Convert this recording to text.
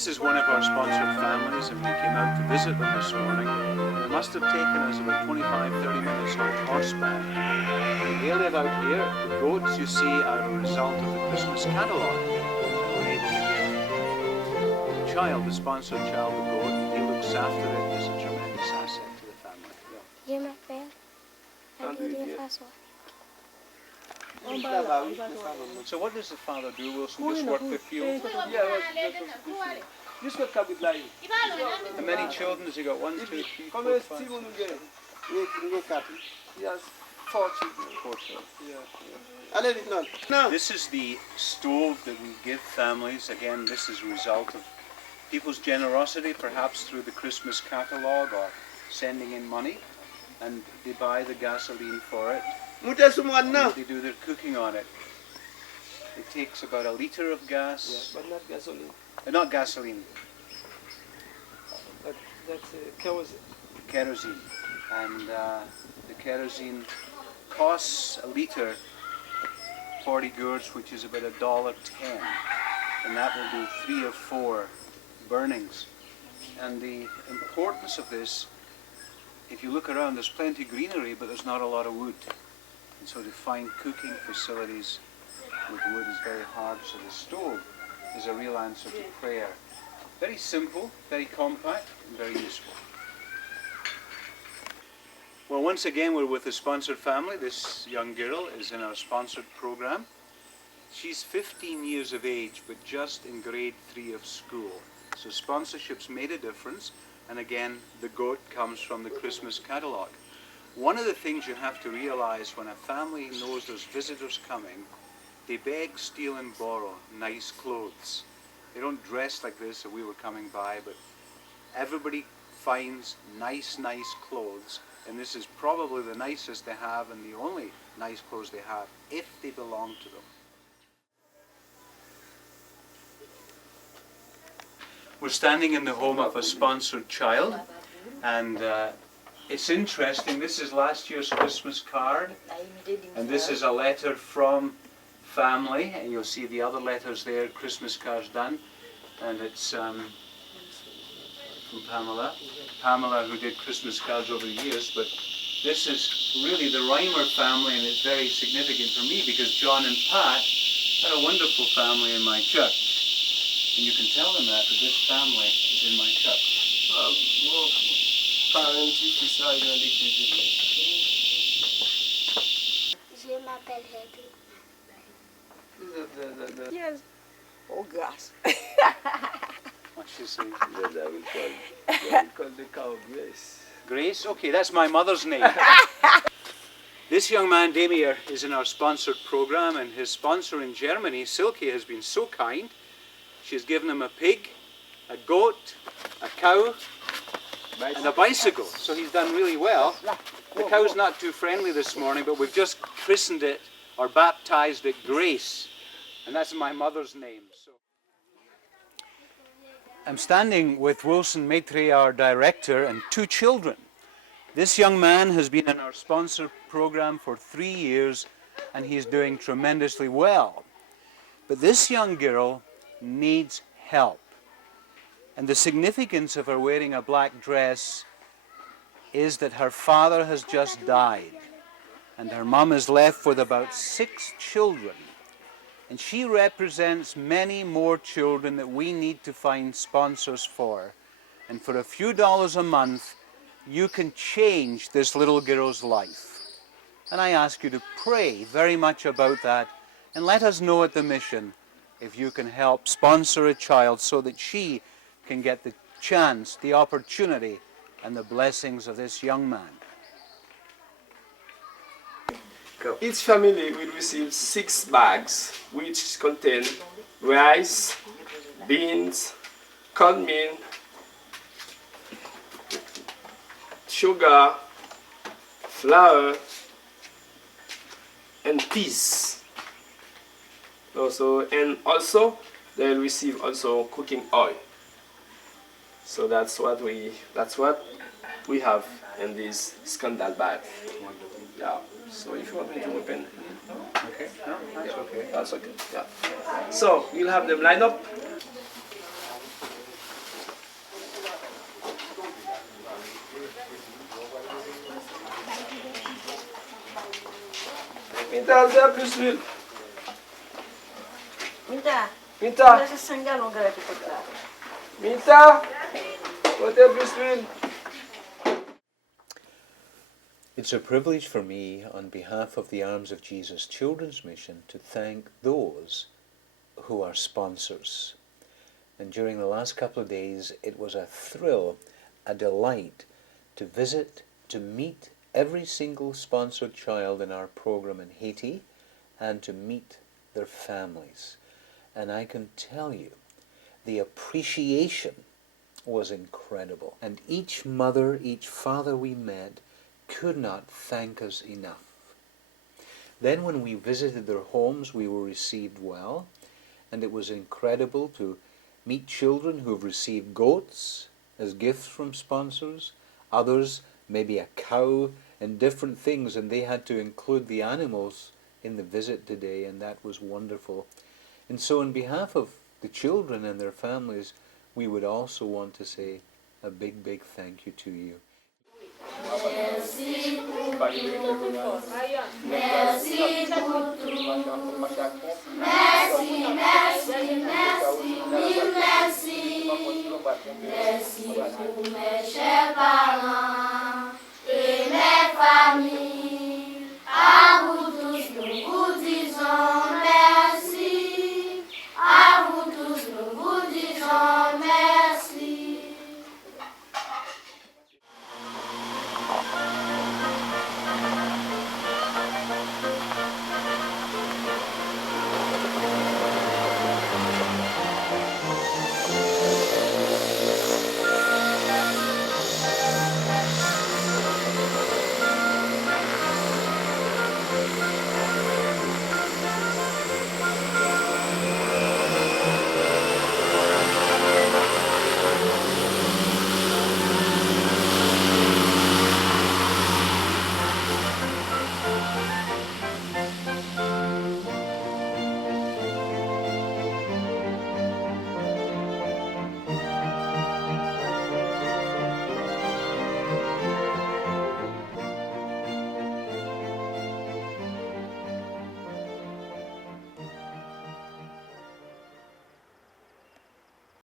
This is one of our sponsored families, and we came out to visit them this morning. It must have taken us about 25-30 minutes on horseback. They live out here. The goats you see are a result of the Christmas catalogue. We're able to give the child, the sponsored child, the goat. He looks after it. It's a tremendous asset to the family. Je m'appelle Adrien François. So what does the father do, Wilson? Just work the field? And many children? Has he got 1, 2, 3, 4, 5, 6? He has 4 children. 4 children. This is the stove that we give families. Again, this is a result of people's generosity, perhaps through the Christmas catalogue or sending in money, and they buy the gasoline for it. And they do their cooking on it. It takes about a litre of gas. Yes, but not gasoline. Not gasoline. That's kerosene. Kerosene. And the kerosene costs a litre 40 gourds, which is about $1.10. And that will do 3 or 4 burnings. And the importance of this, if you look around, there's plenty of greenery, but there's not a lot of wood. And so to find cooking facilities with wood is very hard. So the stove is a real answer to prayer. Very simple, very compact, and very useful. Well, once again, we're with a sponsored family. This young girl is in our sponsored program. She's 15 years of age, but just in grade 3 of school. So sponsorships made a difference. And again, the goat comes from the Christmas catalogue. One of the things you have to realize when a family knows there's visitors coming, they beg, steal and borrow nice clothes. They don't dress like this if we were coming by, but everybody finds nice clothes, and this is probably the nicest they have and the only nice clothes they have if they belong to them. We're standing in the home of a sponsored child, and it's interesting. This is last year's Christmas card, and this is a letter from family, and you'll see the other letters there, Christmas cards done, and it's from Pamela, who did Christmas cards over the years. But this is really the Reimer family, and it's very significant for me because John and Pat had a wonderful family in my church, and you can tell them that this family is in my church. Parents, decide on Je m'appelle Haiti. Yes. Oh gosh. What she say? I will call the cow Grace. Grace? Okay, that's my mother's name. This young man, Damir, is in our sponsored program, and his sponsor in Germany, Silke, has been so kind. She has given him a pig, a goat, a cow, and a bicycle. So he's done really well. The cow's not too friendly this morning, but we've just christened it or baptized it Grace, and that's my mother's name. So I'm standing with Wilson Maitre, our director, and 2 children. This young man has been in our sponsor program for 3 years, and he's doing tremendously well. But this young girl needs help. And the significance of her wearing a black dress is that her father has just died, and her mum is left with about 6 children. And she represents many more children that we need to find sponsors for. And for a few dollars a month, you can change this little girl's life. And I ask you to pray very much about that, and let us know at the mission if you can help sponsor a child so that she can get the chance, the opportunity, and the blessings of this young man. Each family will receive 6 bags, which contain rice, beans, cornmeal, sugar, flour, and peas. Also they'll receive also cooking oil. So that's what we have in this scandal bag. Yeah. So if you want me to open. Okay, no, that's okay. That's okay. Yeah. So we'll have them line up. Minta, ajoute plus d'huile. Minta, Minta, laisse 5 gallons de pour là. Minta, mettez plus d'huile. It's a privilege for me, on behalf of the Arms of Jesus Children's Mission, to thank those who are sponsors. And during the last couple of days, it was a thrill, a delight to visit, to meet every single sponsored child in our program in Haiti and to meet their families. And I can tell you, the appreciation was incredible. And each mother, each father we met could not thank us enough. Then when we visited their homes, we were received well, and it was incredible to meet children who have received goats as gifts from sponsors, others maybe a cow and different things, and they had to include the animals in the visit today, and that was wonderful. And so on behalf of the children and their families, we would also want to say a big, big thank you to you. Merci pour tout. Merci pour tout. Merci, merci, merci, mille merci. Merci pour mes chers parents.